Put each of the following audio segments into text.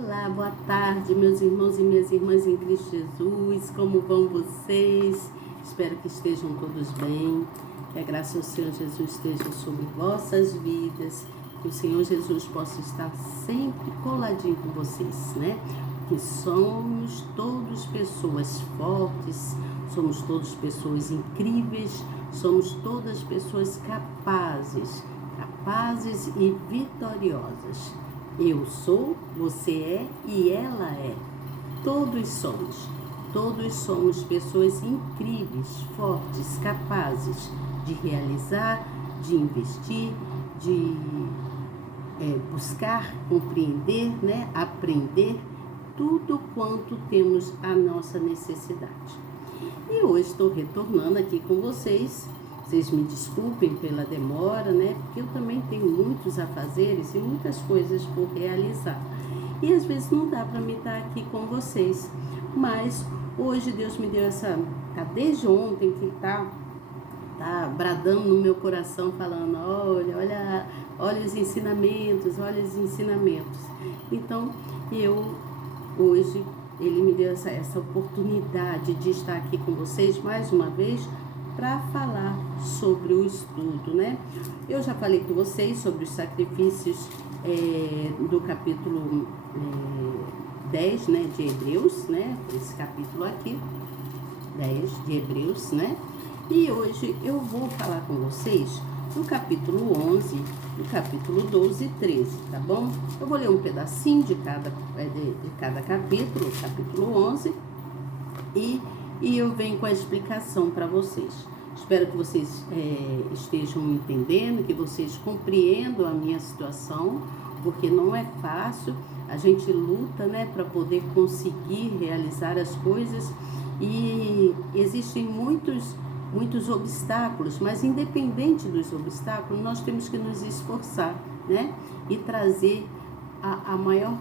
Olá, boa tarde, meus irmãos e minhas irmãs em Cristo Jesus. Como vão vocês? Espero que estejam todos bem. Que a graça do Senhor Jesus esteja sobre vossas vidas. Que o Senhor Jesus possa estar sempre coladinho com vocês, né? Que somos todos pessoas fortes, somos todos pessoas incríveis, somos todas pessoas capazes e vitoriosas. Eu sou, você é e ela é. Todos somos pessoas incríveis, fortes, capazes de realizar, de investir, de buscar, compreender, né? Aprender tudo quanto temos a nossa necessidade. E hoje estou retornando aqui com vocês. Vocês me desculpem pela demora, né? Porque eu também tenho muitos afazeres e muitas coisas por realizar. E às vezes não dá para me estar aqui com vocês. Mas hoje Deus me deu desde ontem que tá bradando no meu coração, falando, olha os ensinamentos. Então, hoje, Ele me deu essa oportunidade de estar aqui com vocês mais uma vez, para falar sobre o estudo, né? Eu já falei com vocês sobre os sacrifícios do capítulo 10, né, de Hebreus, né? Esse capítulo aqui, 10 de Hebreus, né? E hoje eu vou falar com vocês do capítulo 11, do capítulo 12 e 13, tá bom? Eu vou ler um pedacinho de cada capítulo, capítulo 11, e eu venho com a explicação para vocês. Espero que vocês estejam entendendo, que vocês compreendam a minha situação, porque não é fácil. A gente luta, né, para poder conseguir realizar as coisas e existem muitos obstáculos, mas independente dos obstáculos, nós temos que nos esforçar, né, e trazer a maior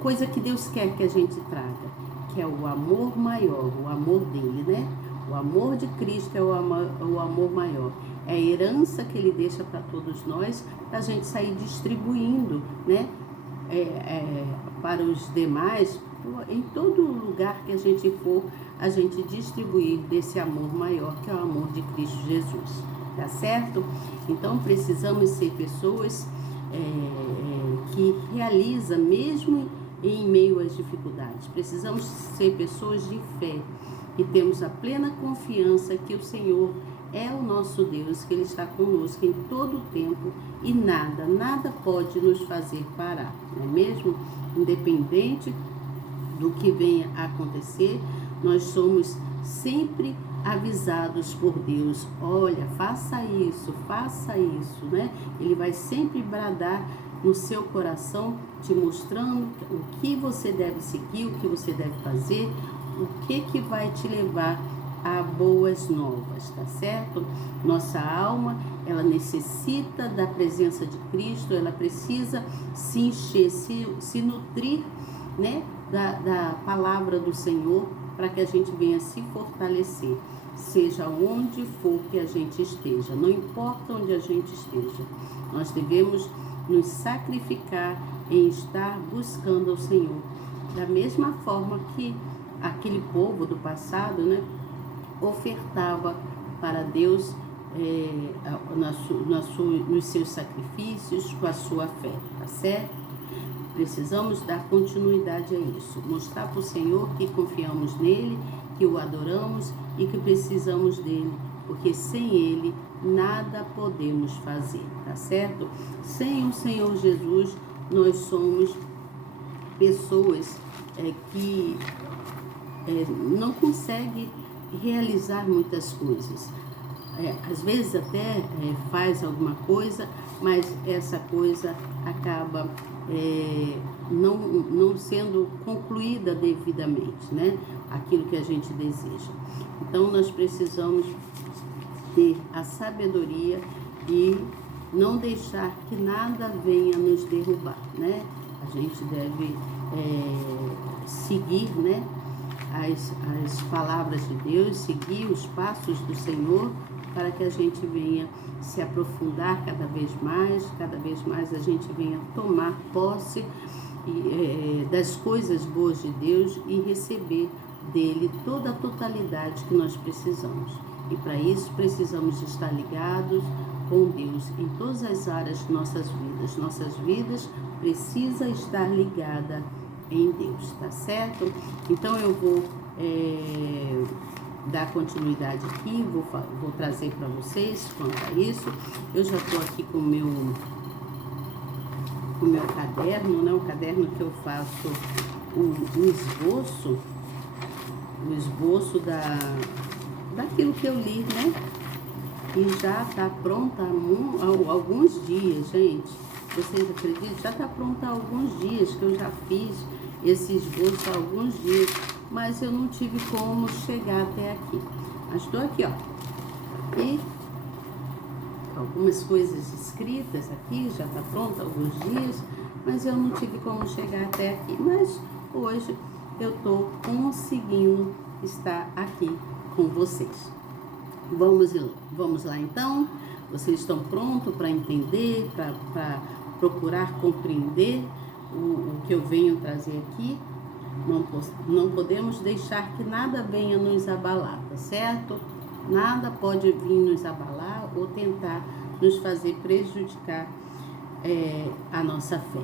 coisa que Deus quer que a gente traga, que é o amor maior, o amor dele, né? O amor de Cristo é o amor maior. É a herança que ele deixa para todos nós, para a gente sair distribuindo, né? Para os demais, em todo lugar que a gente for, a gente distribuir desse amor maior, que é o amor de Cristo Jesus. Tá certo? Então, precisamos ser pessoas que realiza mesmo em meio às dificuldades. Precisamos ser pessoas de fé e temos a plena confiança que o Senhor é o nosso Deus, que Ele está conosco em todo o tempo e nada pode nos fazer parar, não é mesmo? Independente do que venha a acontecer, nós somos sempre avisados por Deus, olha, faça isso, né? Ele vai sempre bradar no seu coração, te mostrando o que você deve seguir, o que você deve fazer, o que vai te levar a boas novas, tá certo? Nossa alma, ela necessita da presença de Cristo, ela precisa se encher, se nutrir, né, da palavra do Senhor, para que a gente venha se fortalecer, seja onde for que a gente esteja, não importa onde a gente esteja, nós devemos nos sacrificar em estar buscando ao Senhor, da mesma forma que aquele povo do passado, né, ofertava para Deus nos seus sacrifícios, com a sua fé, tá certo? Precisamos dar continuidade a isso, mostrar para o Senhor que confiamos nele, que o adoramos e que precisamos dele, porque sem ele nada podemos fazer, tá certo? Sem o Senhor Jesus, nós somos pessoas que não conseguem realizar muitas coisas. Às vezes até faz alguma coisa, mas essa coisa acaba não sendo concluída devidamente, né? Aquilo que a gente deseja. Então nós precisamos ter a sabedoria e não deixar que nada venha nos derrubar, né? A gente deve seguir, né, as palavras de Deus, seguir os passos do Senhor, para que a gente venha se aprofundar cada vez mais a gente venha tomar posse das coisas boas de Deus e receber dele toda a totalidade que nós precisamos. E para isso precisamos estar ligados com Deus em todas as áreas de nossas vidas. Nossas vidas precisam estar ligadas em Deus, tá certo? Então eu vou dar continuidade aqui, vou trazer para vocês quanto a isso. Eu já estou aqui com o meu caderno, né? O caderno que eu faço o esboço daquilo que eu li, né? E já está pronta há alguns dias, gente. Vocês acreditam? Já está pronta há alguns dias que eu já fiz esse esboço há alguns dias, mas eu não tive como chegar até aqui. Mas estou aqui, ó. E algumas coisas escritas aqui, já está pronta há alguns dias, mas eu não tive como chegar até aqui. Mas hoje eu estou conseguindo estar aqui com vocês. Vamos lá então? Vocês estão prontos para entender, para procurar compreender o que eu venho trazer aqui? Não podemos deixar que nada venha nos abalar, tá certo? Nada pode vir nos abalar ou tentar nos fazer prejudicar a nossa fé,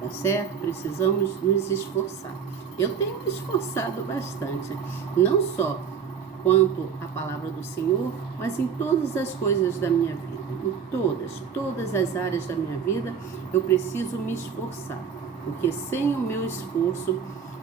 tá certo? Precisamos nos esforçar. Eu tenho me esforçado bastante, não só quanto à palavra do Senhor, mas em todas as coisas da minha vida, em todas as áreas da minha vida, eu preciso me esforçar, porque sem o meu esforço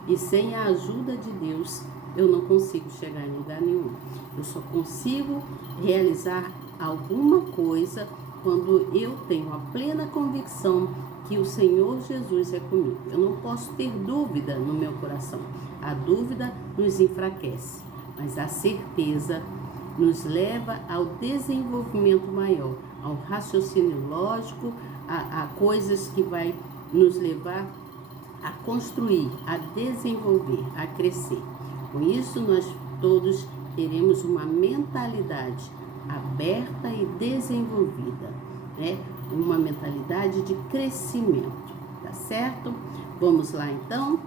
e sem a ajuda de Deus, eu não consigo chegar em lugar nenhum. Eu só consigo realizar alguma coisa quando eu tenho a plena convicção que o Senhor Jesus é comigo. Eu não posso ter dúvida no meu coração. A dúvida nos enfraquece, mas a certeza nos leva ao desenvolvimento maior, ao raciocínio lógico, a coisas que vai nos levar a construir, a desenvolver, a crescer. Com isso, nós todos teremos uma mentalidade aberta e desenvolvida, né? Uma mentalidade de crescimento, tá certo? Vamos lá então.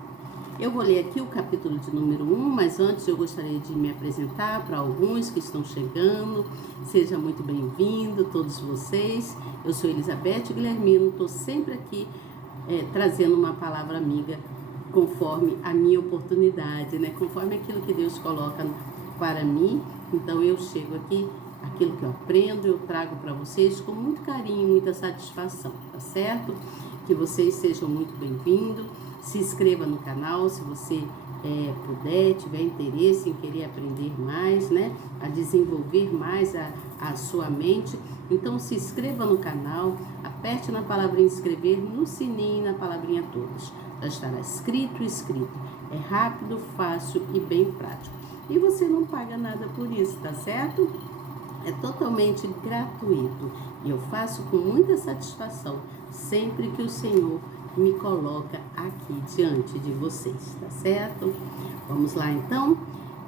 Eu vou ler aqui o capítulo de número 1, mas antes eu gostaria de me apresentar para alguns que estão chegando. Seja muito bem-vindo, todos vocês. Eu sou Elizabeth Guilhermino, estou sempre aqui trazendo uma palavra amiga conforme a minha oportunidade, né? Conforme aquilo que Deus coloca para mim. Então eu chego aqui, aquilo que eu aprendo, eu trago para vocês com muito carinho, muita satisfação, tá certo? Que vocês sejam muito bem-vindos. Se inscreva no canal se você puder, tiver interesse em querer aprender mais, né? A desenvolver mais a sua mente. Então se inscreva no canal, aperte na palavrinha inscrever, no sininho e na palavrinha todas. Já estará escrito. É rápido, fácil e bem prático. E você não paga nada por isso, tá certo? É totalmente gratuito. E eu faço com muita satisfação sempre que o Senhor me coloca aqui diante de vocês, tá certo? Vamos lá então?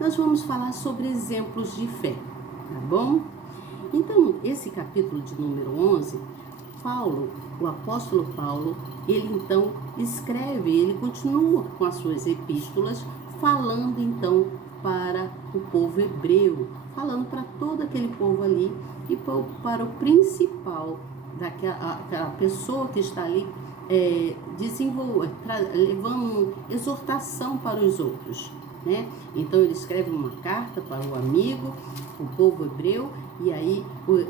Nós vamos falar sobre exemplos de fé, tá bom? Então, esse capítulo de número 11, o apóstolo Paulo, ele então escreve, ele continua com as suas epístolas, falando então para o povo hebreu, falando para todo aquele povo ali e para o principal, daquela pessoa que está ali levando exortação para os outros, né? Então ele escreve uma carta para o amigo, o povo hebreu, e aí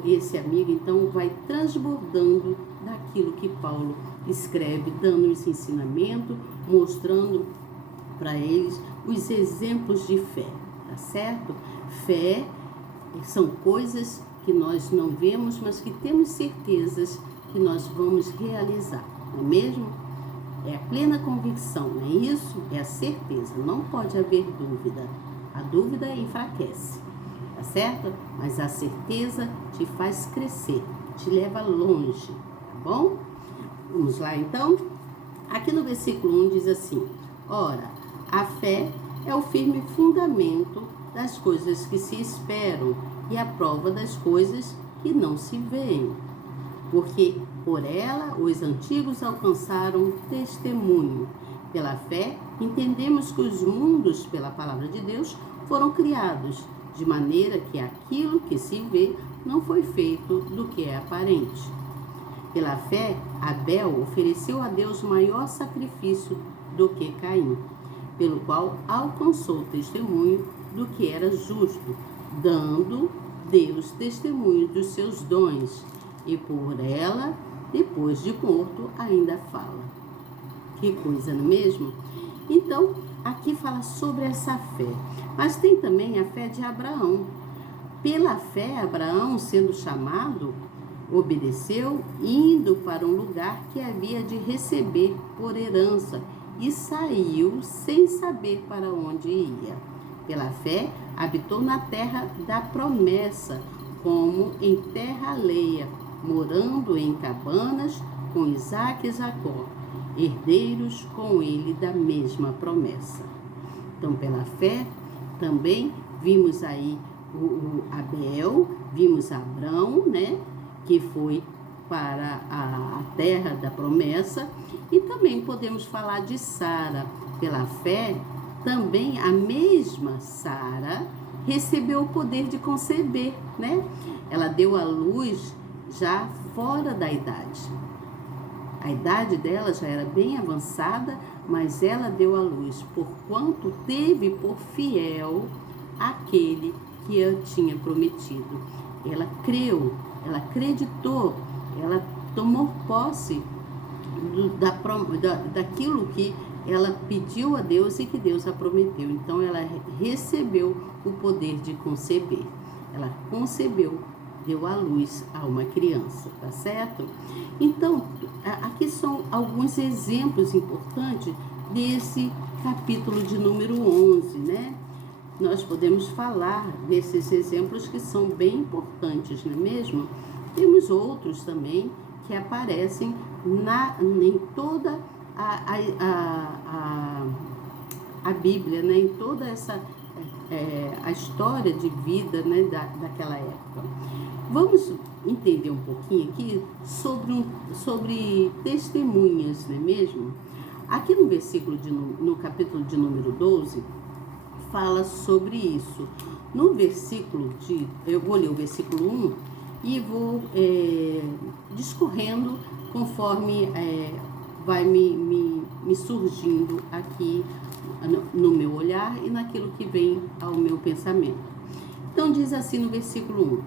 esse amigo então vai transbordando daquilo que Paulo escreve, dando esse ensinamento, mostrando para eles os exemplos de fé, tá certo? Fé são coisas que nós não vemos, mas que temos certezas que nós vamos realizar, não é mesmo? É a plena convicção, não é isso? É a certeza, não pode haver dúvida. A dúvida enfraquece, tá certo? Mas a certeza te faz crescer, te leva longe, tá bom? Vamos lá então? Aqui no versículo 1 diz assim: ora, a fé é o firme fundamento das coisas que se esperam e a prova das coisas que não se veem, porque por ela os antigos alcançaram testemunho. Pela fé, entendemos que os mundos, pela palavra de Deus, foram criados, de maneira que aquilo que se vê não foi feito do que é aparente. Pela fé, Abel ofereceu a Deus maior sacrifício do que Caim, pelo qual alcançou o testemunho do que era justo, dando Deus testemunho dos seus dons, e por ela, depois de morto, ainda fala. Que coisa, não é mesmo? Então, aqui fala sobre essa fé. Mas tem também a fé de Abraão. Pela fé, Abraão, sendo chamado, obedeceu, indo para um lugar que havia de receber por herança, e saiu sem saber para onde ia. Pela fé, habitou na terra da promessa, como em terra alheia, morando em cabanas com Isaque e Jacó, herdeiros com ele da mesma promessa. Então, pela fé, também vimos aí o Abel, vimos Abrão, né, que foi para a terra da promessa, e também podemos falar de Sara. Pela fé, também a mesma Sara recebeu o poder de conceber, né? Ela deu à luz já fora da idade. A idade dela já era bem avançada, mas ela deu à luz, porquanto teve por fiel aquele que a tinha prometido. Ela creu, ela acreditou, ela tomou posse daquilo que ela pediu a Deus e que Deus a prometeu. Então, ela recebeu o poder de conceber. Ela concebeu, deu à luz a uma criança, tá certo? Então, aqui são alguns exemplos importantes desse capítulo de número 11, né? Nós podemos falar desses exemplos que são bem importantes, não é mesmo? Temos outros também que aparecem em toda a Bíblia, né? Em toda essa a história de vida, né? daquela época. Vamos entender um pouquinho aqui sobre testemunhas, não é mesmo? Aqui no versículo, no capítulo de número 12, fala sobre isso. No versículo eu vou ler o versículo 1 e vou discorrendo conforme vai me surgindo aqui no meu olhar e naquilo que vem ao meu pensamento. Então diz assim no versículo 1: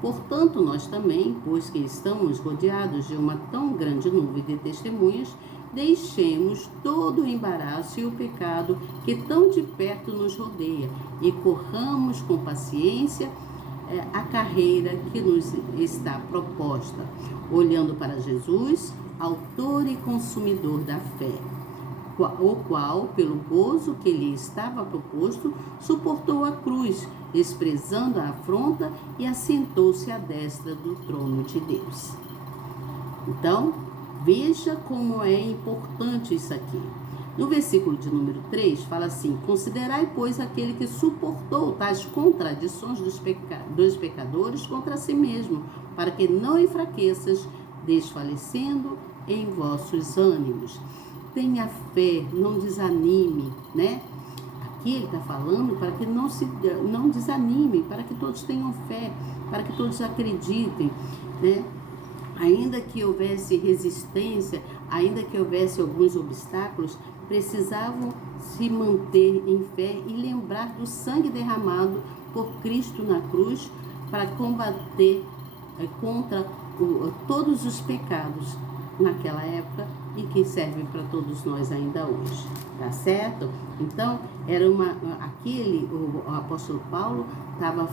portanto, nós também, pois que estamos rodeados de uma tão grande nuvem de testemunhas, deixemos todo o embaraço e o pecado que tão de perto nos rodeia e corramos com paciência a carreira que nos está proposta, olhando para Jesus, autor e consumidor da fé, o qual, pelo gozo que lhe estava proposto, suportou a cruz, desprezando a afronta, e assentou-se à destra do trono de Deus. Então, veja como é importante isso aqui. No versículo de número 3, fala assim: considerai, pois, aquele que suportou tais contradições dos pecadores contra si mesmo, para que não enfraqueças, desfalecendo em vossos ânimos. Tenha fé, não desanime, né? Aqui ele está falando para que não desanime, para que todos tenham fé, para que todos acreditem, né? Ainda que houvesse resistência, ainda que houvesse alguns obstáculos, precisavam se manter em fé e lembrar do sangue derramado por Cristo na cruz para combater contra todos os pecados naquela época e que serve para todos nós ainda hoje, tá certo? Então, o apóstolo Paulo estava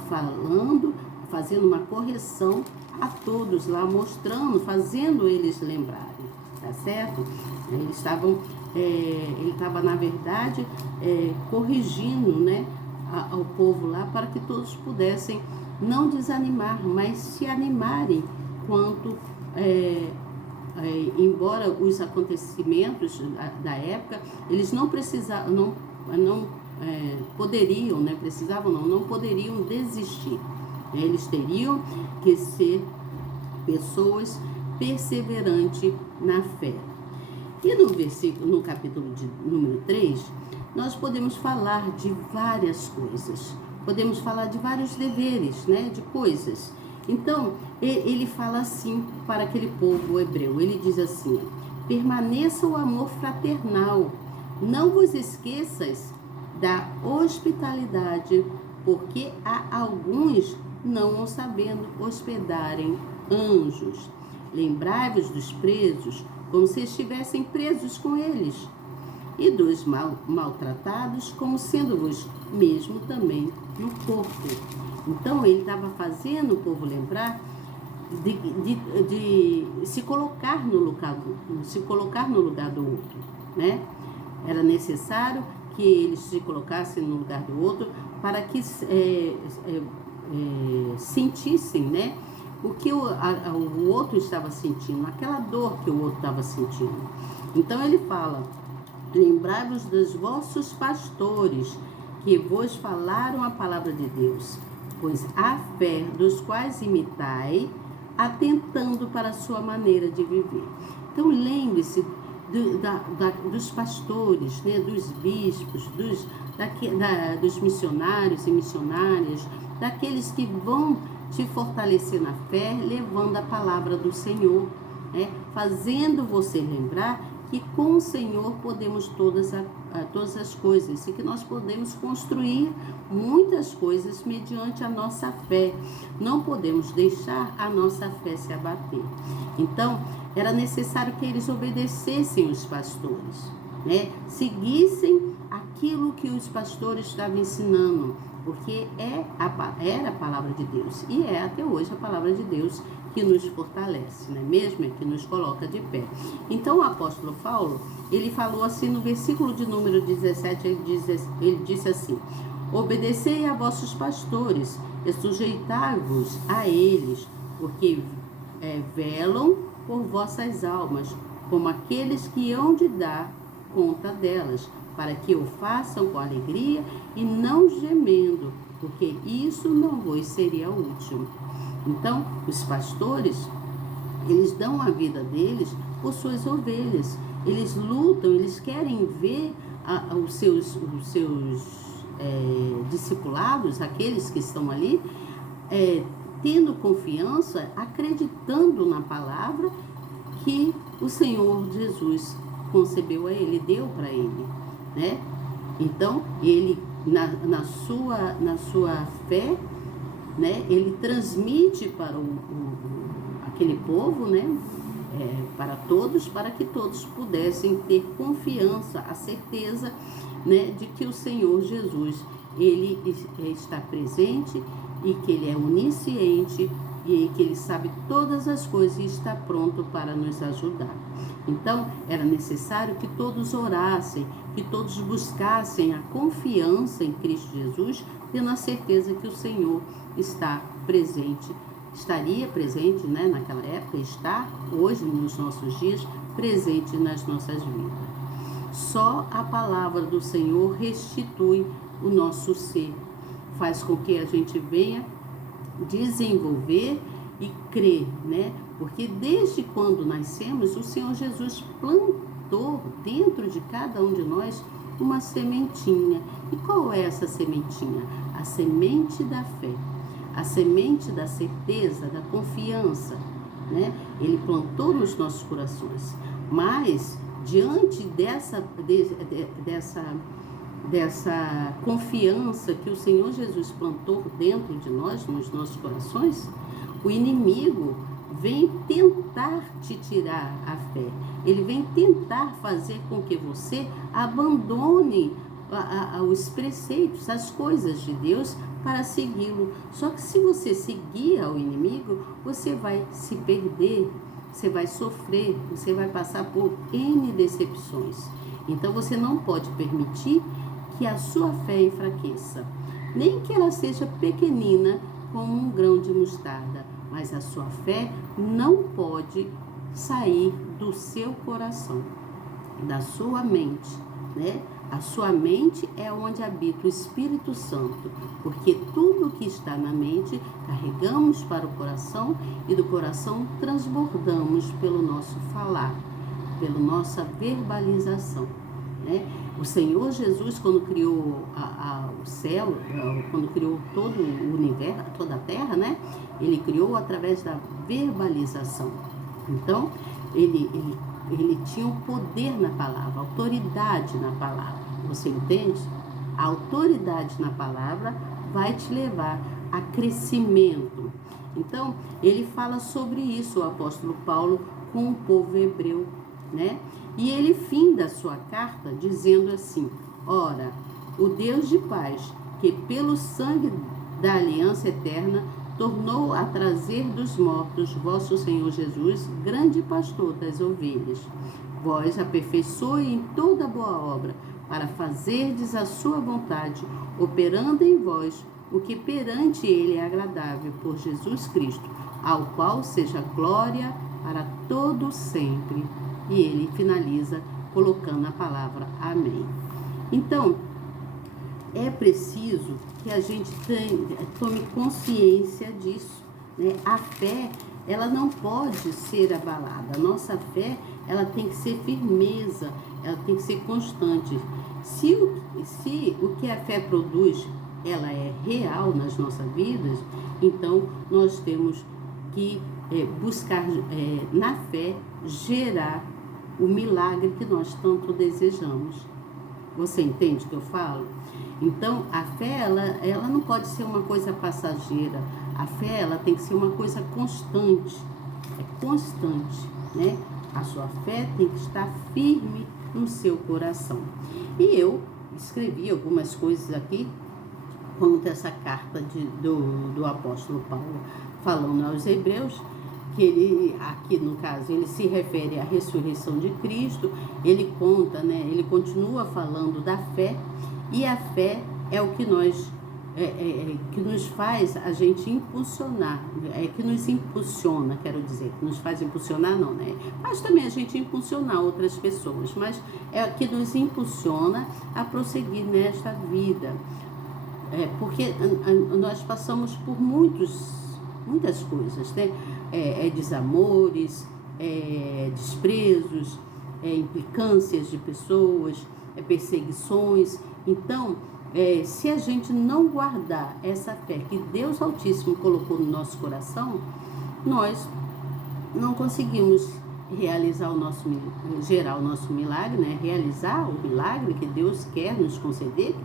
fazendo uma correção a todos lá, mostrando, fazendo eles lembrarem, tá certo? Ele estava, na verdade, corrigindo, né, ao povo lá, para que todos pudessem não desanimar, mas se animarem quanto, embora os acontecimentos da época, eles não poderiam, né, não poderiam desistir, Eles teriam que ser pessoas perseverantes na fé. E no capítulo de número 3, nós podemos falar de várias coisas. Podemos falar de vários deveres, né, de coisas. Então, ele fala assim para aquele povo hebreu. Ele diz assim: permaneça o amor fraternal. Não vos esqueças da hospitalidade, porque há alguns não sabendo hospedarem anjos. Lembrai-vos dos presos, como se estivessem presos com eles, e dos maltratados, como sendo-vos mesmo também no corpo. Então, ele estava fazendo o povo lembrar de se colocar no lugar do outro, né? Era necessário que eles se colocassem no lugar do outro para que sentissem, né, o que o outro estava sentindo, aquela dor que o outro estava sentindo. Então ele fala: lembrai-vos dos vossos pastores, que vos falaram a palavra de Deus, pois a fé dos quais imitai, atentando para a sua maneira de viver. Então lembre-se dos pastores, né, dos bispos, dos missionários e missionárias, daqueles que vão te fortalecer na fé, levando a palavra do Senhor, né, fazendo você lembrar que com o Senhor podemos todas as coisas, e que nós podemos construir muitas coisas mediante a nossa fé. Não podemos deixar a nossa fé se abater. Então, era necessário que eles obedecessem os pastores, né? Seguissem aquilo que os pastores estavam ensinando, porque era a palavra de Deus, e é até hoje a palavra de Deus que nos fortalece, não é mesmo? É que nos coloca de pé. Então, o apóstolo Paulo, ele falou assim no versículo de número 17, ele disse assim: obedecei a vossos pastores e sujeitai-vos a eles, porque velam por vossas almas, como aqueles que hão de dar conta delas, para que o façam com alegria e não gemendo, porque isso não vos seria útil. Então, os pastores, eles dão a vida deles por suas ovelhas. Eles lutam, eles querem ver os seus discipulados, aqueles que estão ali, tendo confiança, acreditando na palavra que o Senhor Jesus concebeu a ele, deu para ele, né? Então, ele, na sua fé, né, ele transmite para aquele povo, né, para todos, para que todos pudessem ter confiança, a certeza, né, de que o Senhor Jesus, ele está presente e que ele é onisciente e que ele sabe todas as coisas e está pronto para nos ajudar. Então, era necessário que todos orassem, que todos buscassem a confiança em Cristo Jesus, tendo a certeza que o Senhor está presente, estaria presente, né, naquela época, está hoje, nos nossos dias, presente nas nossas vidas. Só a palavra do Senhor restitui o nosso ser, faz com que a gente venha desenvolver e crer, né? Porque desde quando nascemos, o Senhor Jesus plantou dentro de cada um de nós uma sementinha. E qual é essa sementinha? A semente da fé, a semente da certeza, da confiança, né? Ele plantou nos nossos corações. Mas, diante dessa confiança que o Senhor Jesus plantou dentro de nós, nos nossos corações, o inimigo vem tentar te tirar a fé. Ele vem tentar fazer com que você abandone os preceitos, as coisas de Deus para segui-lo. Só que se você seguir ao inimigo, você vai se perder, você vai sofrer, você vai passar por N decepções. Então você não pode permitir que a sua fé enfraqueça, nem que ela seja pequenina como um grão de mostarda, mas a sua fé não pode sair do seu coração, da sua mente, né? A sua mente é onde habita o Espírito Santo, porque tudo que está na mente carregamos para o coração e do coração transbordamos pelo nosso falar, pela nossa verbalização, né? O Senhor Jesus, quando criou o céu, quando criou todo o universo, toda a terra, né? Ele criou através da verbalização. Então, ele tinha o poder na palavra, autoridade na palavra. Você entende? A autoridade na palavra vai te levar a crescimento. Então, ele fala sobre isso, o apóstolo Paulo, com o povo hebreu, né? E ele finda a sua carta dizendo assim: ora, o Deus de paz, que pelo sangue da aliança eterna tornou a trazer dos mortos vosso Senhor Jesus, grande pastor das ovelhas, vós aperfeiçoe em toda boa obra, para fazerdes a sua vontade, operando em vós o que perante ele é agradável, por Jesus Cristo, ao qual seja glória para todo sempre. E ele finaliza colocando a palavra amém. Então, é preciso que a gente tome consciência disso, né? A fé, ela não pode ser abalada. A nossa fé, ela tem que ser firmeza, ela tem que ser constante. Se o que a fé produz, ela é real nas nossas vidas, então nós temos que buscar na fé gerar o milagre que nós tanto desejamos. Você entende o que eu falo? Então, a fé, ela não pode ser uma coisa passageira. A fé, ela tem que ser uma coisa constante. É constante, né? A sua fé tem que estar firme no seu coração. E eu escrevi algumas coisas aqui, contra essa carta do apóstolo Paulo, falando aos hebreus, que ele, aqui no caso, ele se refere à ressurreição de Cristo, ele conta, né, ele continua falando da fé, e a fé é o que que nos faz a gente impulsionar, que nos impulsiona, quero dizer, que nos faz impulsionar não, né, mas também a gente impulsionar outras pessoas, mas é o que nos impulsiona a prosseguir nesta vida, porque nós passamos por muitas coisas, né? Desamores, desprezos, implicâncias de pessoas, perseguições. Então, se a gente não guardar essa fé que Deus Altíssimo colocou no nosso coração, nós não conseguimos gerar o nosso milagre, né? Realizar o milagre que Deus quer nos conceder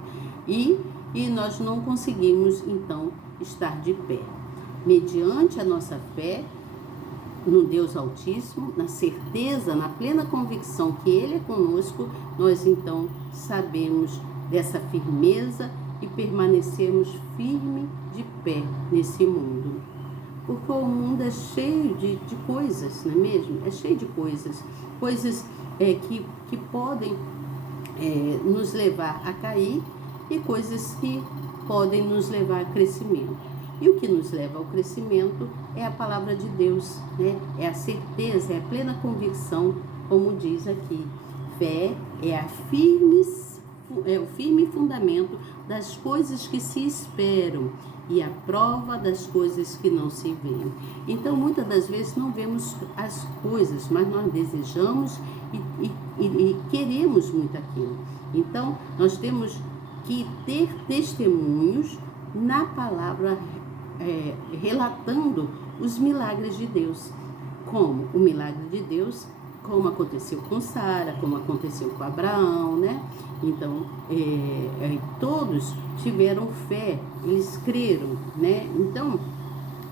e nós não conseguimos, então, estar de pé. Mediante a nossa fé no Deus Altíssimo, na certeza, na plena convicção que Ele é conosco, nós então sabemos dessa firmeza e permanecemos firme de pé nesse mundo. Porque o mundo é cheio de coisas, não é mesmo? É cheio de coisas que podem nos levar a cair e coisas que podem nos levar a crescimento. E o que nos leva ao crescimento é a palavra de Deus, né? É a certeza, é a plena convicção, como diz aqui. Fé é o firme fundamento das coisas que se esperam e a prova das coisas que não se veem. Então, muitas das vezes não vemos as coisas, mas nós desejamos e queremos muito aquilo. Então, nós temos que ter testemunhos na palavra, relatando os milagres de Deus, como o milagre de Deus, como aconteceu com Sara, como aconteceu com Abraão, né? Então, todos tiveram fé, eles creram, né? Então,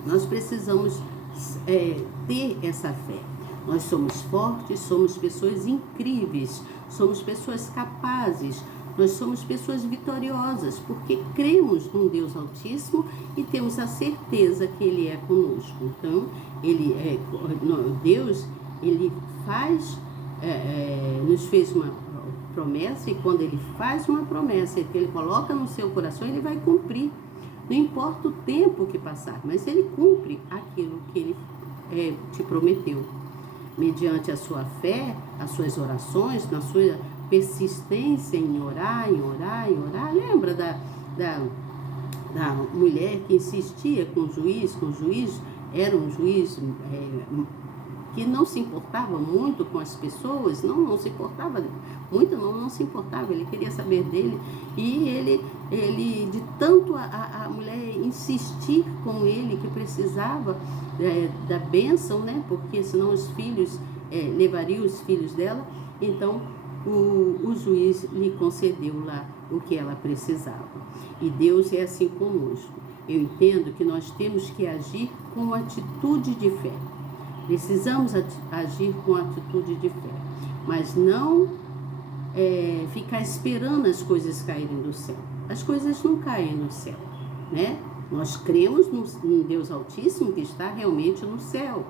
nós precisamos ter essa fé. Nós somos fortes, somos pessoas incríveis, somos pessoas capazes, nós somos pessoas vitoriosas, porque cremos num Deus Altíssimo e temos a certeza que Ele é conosco. Então, Deus, Ele nos fez uma promessa, e quando Ele faz uma promessa que Ele coloca no seu coração, Ele vai cumprir. Não importa o tempo que passar, mas Ele cumpre aquilo que Ele te prometeu. Mediante a sua fé, as suas orações, persistência em orar, em orar, em orar. Lembra da mulher que insistia com o juiz era um juiz que não se importava muito com as pessoas, não se importava muito, não se importava, ele queria saber dele, e ele de tanto a mulher insistir com ele que precisava da bênção, né, porque senão os filhos, levariam os filhos dela, então o juiz lhe concedeu lá o que ela precisava. E Deus é assim conosco. Eu entendo que nós temos que agir com atitude de fé. Precisamos agir com atitude de fé, mas não ficar esperando as coisas caírem do céu. As coisas não caem no céu, né? Nós cremos num Deus Altíssimo que está realmente no céu.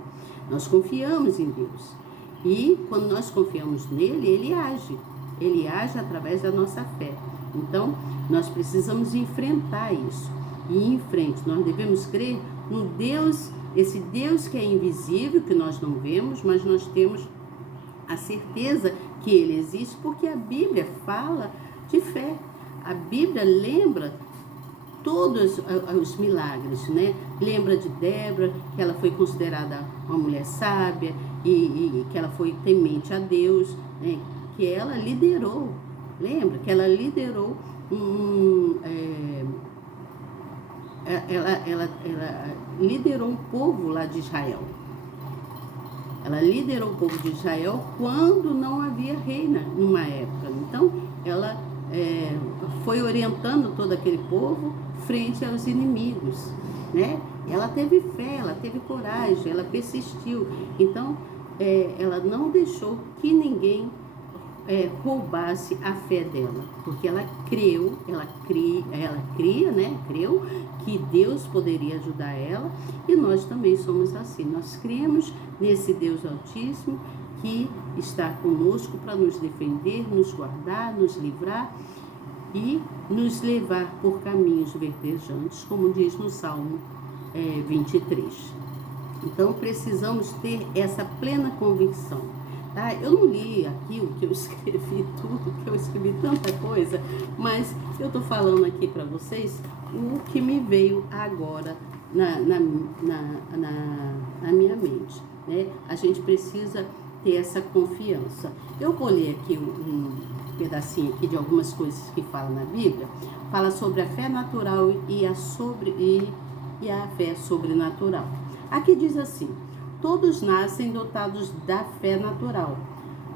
Nós confiamos em Deus. E quando nós confiamos nele, ele age. Ele age através da nossa fé. Então, nós precisamos enfrentar isso. E ir em frente, nós devemos crer no Deus, esse Deus que é invisível, que nós não vemos, mas nós temos a certeza que ele existe, porque a Bíblia fala de fé. A Bíblia lembra todos os milagres, né? Lembra de Débora, que ela foi considerada uma mulher sábia e que ela foi temente a Deus, né? Que ela liderou, lembra? Que ela liderou ela liderou o povo lá de Israel. Ela liderou o povo de Israel quando não havia rei numa época. Então, ela foi orientando todo aquele povo frente aos inimigos, né? Ela teve fé, ela teve coragem, ela persistiu. Então, ela não deixou que ninguém roubasse a fé dela, porque ela creu, creu que Deus poderia ajudar ela, e nós também somos assim. Nós cremos nesse Deus Altíssimo que está conosco para nos defender, nos guardar, nos livrar e nos levar por caminhos verdejantes, como diz no Salmo 23. Então, precisamos ter essa plena convicção. Tá? Eu não li aqui o que eu escrevi tudo, que eu escrevi tanta coisa, mas eu estou falando aqui para vocês o que me veio agora na minha mente, né? A gente precisa ter essa confiança. Eu vou ler aqui um pedacinho aqui de algumas coisas que falam na Bíblia. Fala sobre a fé natural e a fé sobrenatural. Aqui diz assim: todos nascem dotados da fé natural,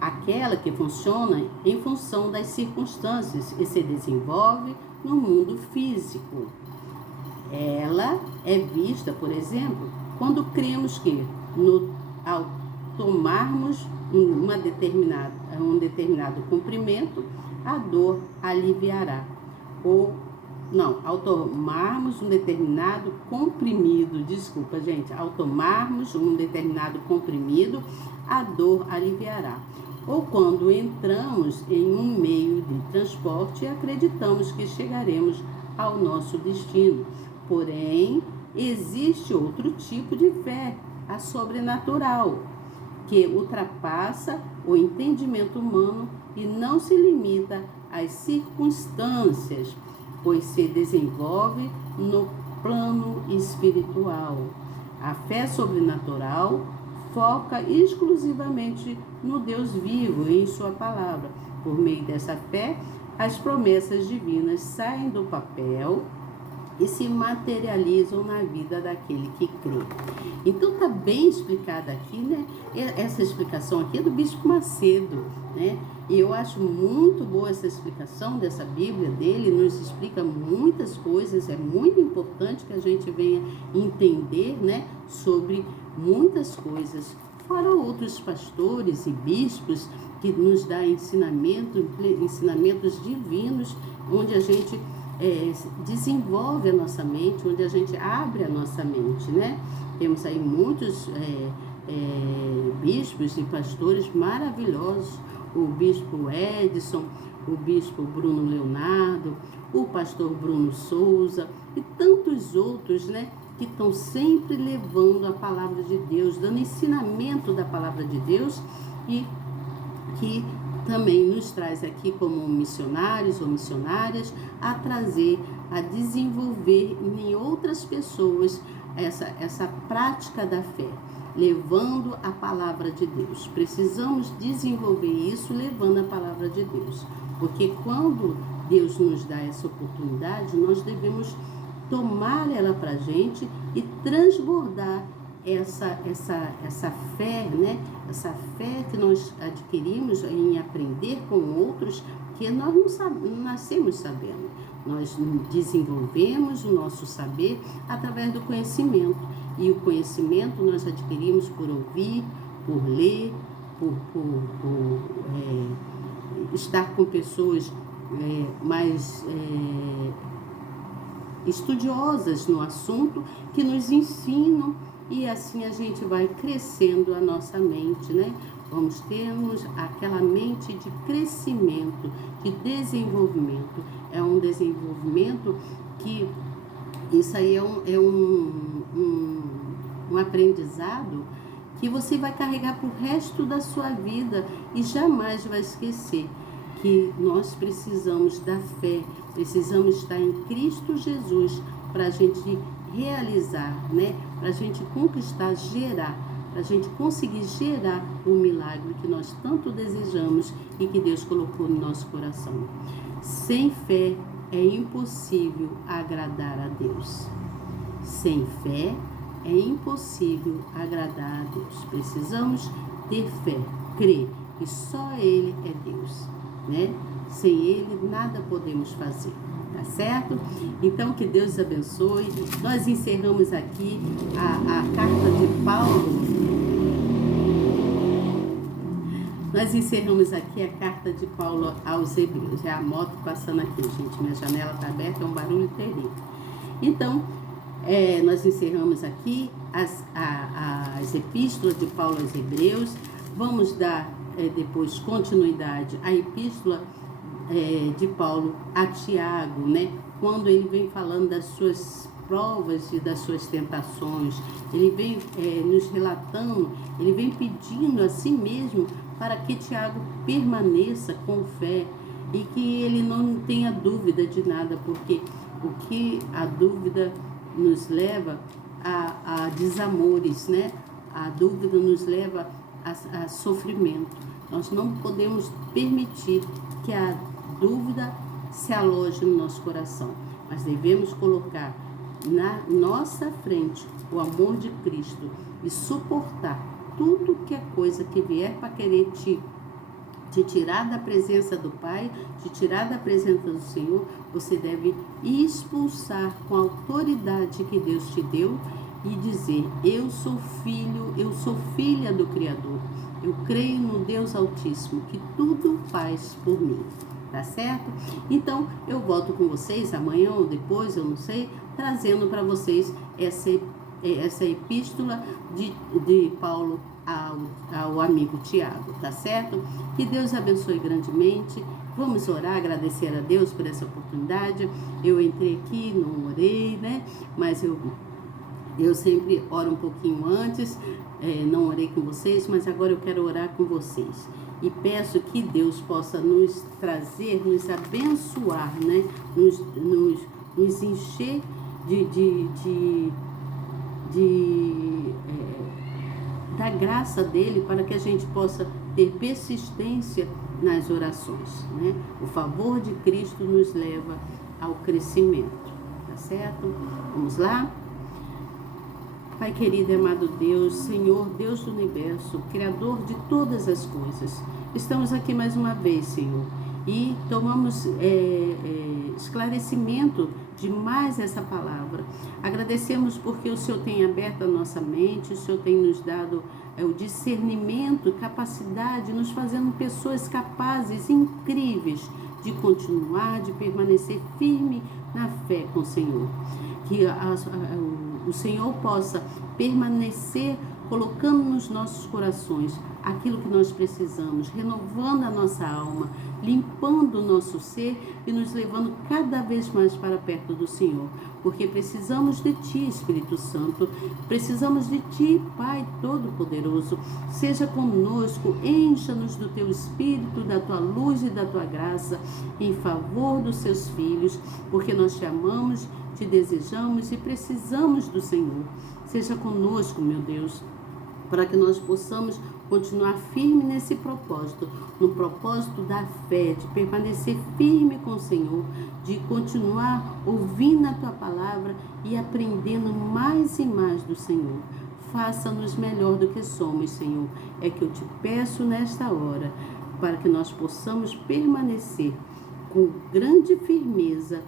aquela que funciona em função das circunstâncias e se desenvolve no mundo físico. Ela é vista, por exemplo, quando cremos que, ao tomarmos um determinado comprimento, a dor aliviará. Ao tomarmos um determinado comprimido, ao tomarmos um determinado comprimido, a dor aliviará. Ou quando entramos em um meio de transporte e acreditamos que chegaremos ao nosso destino. Porém, existe outro tipo de fé, a sobrenatural, que ultrapassa o entendimento humano e não se limita às circunstâncias, pois se desenvolve no plano espiritual. A fé sobrenatural foca exclusivamente no Deus vivo e em sua palavra. Por meio dessa fé, as promessas divinas saem do papel e se materializam na vida daquele que crê. Então está bem explicada aqui, né? Essa explicação aqui é do Bispo Macedo, né? E eu acho muito boa essa explicação dessa Bíblia dele, nos explica muitas coisas, é muito importante que a gente venha entender, né, sobre muitas coisas. Fora outros pastores e bispos que nos dão ensinamentos divinos, onde a gente desenvolve a nossa mente, onde a gente abre a nossa mente, né? Temos aí muitos bispos e pastores maravilhosos, o bispo Edson, o bispo Bruno Leonardo, o pastor Bruno Souza e tantos outros, né, que estão sempre levando a palavra de Deus, dando ensinamento da palavra de Deus e que também nos traz aqui como missionários ou missionárias a trazer, a desenvolver em outras pessoas essa prática da fé, levando a palavra de Deus. Precisamos desenvolver isso levando a palavra de Deus, porque quando Deus nos dá essa oportunidade, nós devemos tomar ela para a gente e transbordar essa fé, né? Essa fé que nós adquirimos em aprender com outros, que nós não nascemos sabendo. Nós desenvolvemos o nosso saber através do conhecimento. E o conhecimento nós adquirimos por ouvir, por ler, por estar com pessoas mais estudiosas no assunto, que nos ensinam, e assim a gente vai crescendo a nossa mente, né? Vamos termos aquela mente de crescimento, de desenvolvimento. É um desenvolvimento que isso aí é um aprendizado que você vai carregar para o resto da sua vida e jamais vai esquecer que nós precisamos da fé, precisamos estar em Cristo Jesus para a gente realizar, né? Para a gente conquistar, gerar, para a gente conseguir gerar o milagre que nós tanto desejamos e que Deus colocou no nosso coração. Sem fé é impossível agradar a Deus. Sem fé é impossível agradar a Deus. Precisamos ter fé, crer que só Ele é Deus, né? Sem Ele nada podemos fazer, tá certo? Então que Deus abençoe. Nós encerramos aqui a carta de Paulo. Nós encerramos aqui a carta de Paulo aos Hebreus. É a moto passando aqui, gente. Minha janela está aberta, é um barulho terrível. Então, nós encerramos aqui as epístolas de Paulo aos Hebreus. Vamos dar depois continuidade à epístola de Paulo a Tiago, né? Quando ele vem falando das suas provas e das suas tentações, ele vem nos relatando, ele vem pedindo a si mesmo para que Tiago permaneça com fé e que ele não tenha dúvida de nada, porque o que a dúvida nos leva a desamores, né? A dúvida nos leva a sofrimento. Nós não podemos permitir que a dúvida se aloje no nosso coração, mas devemos colocar na nossa frente o amor de Cristo e suportar tudo que é coisa que vier para querer te tirar da presença do Pai, te tirar da presença do Senhor. Você deve expulsar com a autoridade que Deus te deu e dizer: eu sou filho, eu sou filha do Criador, eu creio no Deus Altíssimo que tudo faz por mim, tá certo? Então eu volto com vocês amanhã ou depois, eu não sei, trazendo para vocês essa epístola de Paulo ao amigo Tiago, tá certo? Que Deus abençoe grandemente. Vamos orar, agradecer a Deus por essa oportunidade. Eu entrei aqui, não orei, né? Mas eu sempre oro um pouquinho antes, não orei com vocês, mas agora eu quero orar com vocês. E peço que Deus possa nos trazer, nos abençoar, né? Nos encher da graça dele, para que a gente possa ter persistência nas orações, né? O favor de Cristo nos leva ao crescimento, tá certo? Vamos lá? Pai querido e amado Deus, Senhor, Deus do universo, Criador de todas as coisas, estamos aqui mais uma vez, Senhor, e tomamos esclarecimento de mais essa palavra. Agradecemos porque o Senhor tem aberto a nossa mente, o Senhor tem nos dado o discernimento, capacidade, nos fazendo pessoas capazes, incríveis, de continuar, de permanecer firme na fé com o Senhor. Que o Senhor possa permanecer colocando nos nossos corações aquilo que nós precisamos, renovando a nossa alma, limpando o nosso ser e nos levando cada vez mais para perto do Senhor. Porque precisamos de Ti, Espírito Santo, precisamos de Ti, Pai Todo-Poderoso. Seja conosco, encha-nos do Teu Espírito, da Tua luz e da Tua graça, em favor dos Seus filhos, porque nós Te amamos, Te desejamos e precisamos do Senhor. Seja conosco, meu Deus, para que nós possamos continuar firme nesse propósito, no propósito da fé, de permanecer firme com o Senhor, de continuar ouvindo a Tua palavra e aprendendo mais e mais do Senhor. Faça-nos melhor do que somos, Senhor. É que eu te peço nesta hora, para que nós possamos permanecer com grande firmeza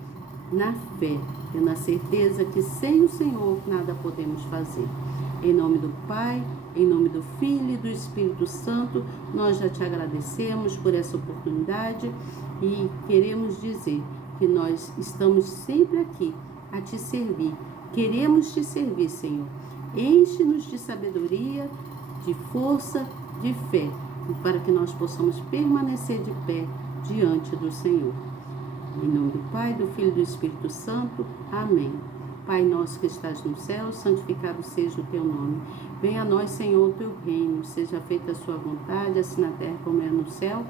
na fé e na certeza que sem o Senhor nada podemos fazer. Em nome do Pai, em nome do Filho e do Espírito Santo, nós já Te agradecemos por essa oportunidade e queremos dizer que nós estamos sempre aqui a Te servir. Queremos Te servir, Senhor. Enche-nos de sabedoria, de força, de fé, para que nós possamos permanecer de pé diante do Senhor. Em nome do Pai, do Filho e do Espírito Santo. Amém. Pai nosso que estás no céu, santificado seja o Teu nome. Venha a nós, Senhor, o Teu reino. Seja feita a Sua vontade, assim na terra como é no céu.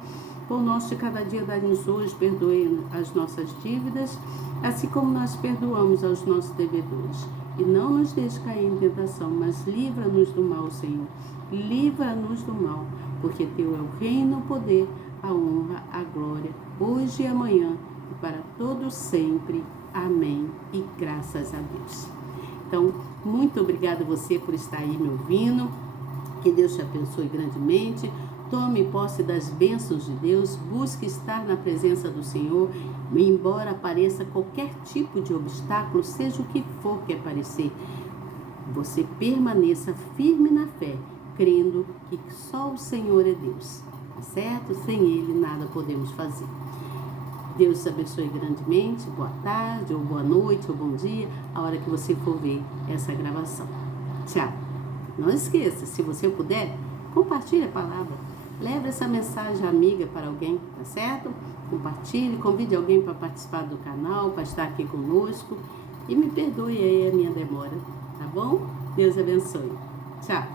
Pão nosso de cada dia dai-nos hoje, perdoe as nossas dívidas, assim como nós perdoamos aos nossos devedores. E não nos deixe cair em tentação, mas livra-nos do mal, Senhor. Livra-nos do mal, porque Teu é o reino, o poder, a honra, a glória, hoje e amanhã, e para todos sempre. Amém. E graças a Deus. Então, muito obrigada a você por estar aí me ouvindo. Que Deus te abençoe grandemente. Tome posse das bênçãos de Deus. Busque estar na presença do Senhor. Embora apareça qualquer tipo de obstáculo, seja o que for que aparecer, você permaneça firme na fé, crendo que só o Senhor é Deus. Tá certo? Sem Ele nada podemos fazer. Deus te abençoe grandemente. Boa tarde, ou boa noite, ou bom dia, a hora que você for ver essa gravação. Tchau. Não esqueça, se você puder, compartilhe a palavra. Leve essa mensagem amiga para alguém, tá certo? Compartilhe, convide alguém para participar do canal, para estar aqui conosco. E me perdoe aí a minha demora, tá bom? Deus abençoe. Tchau.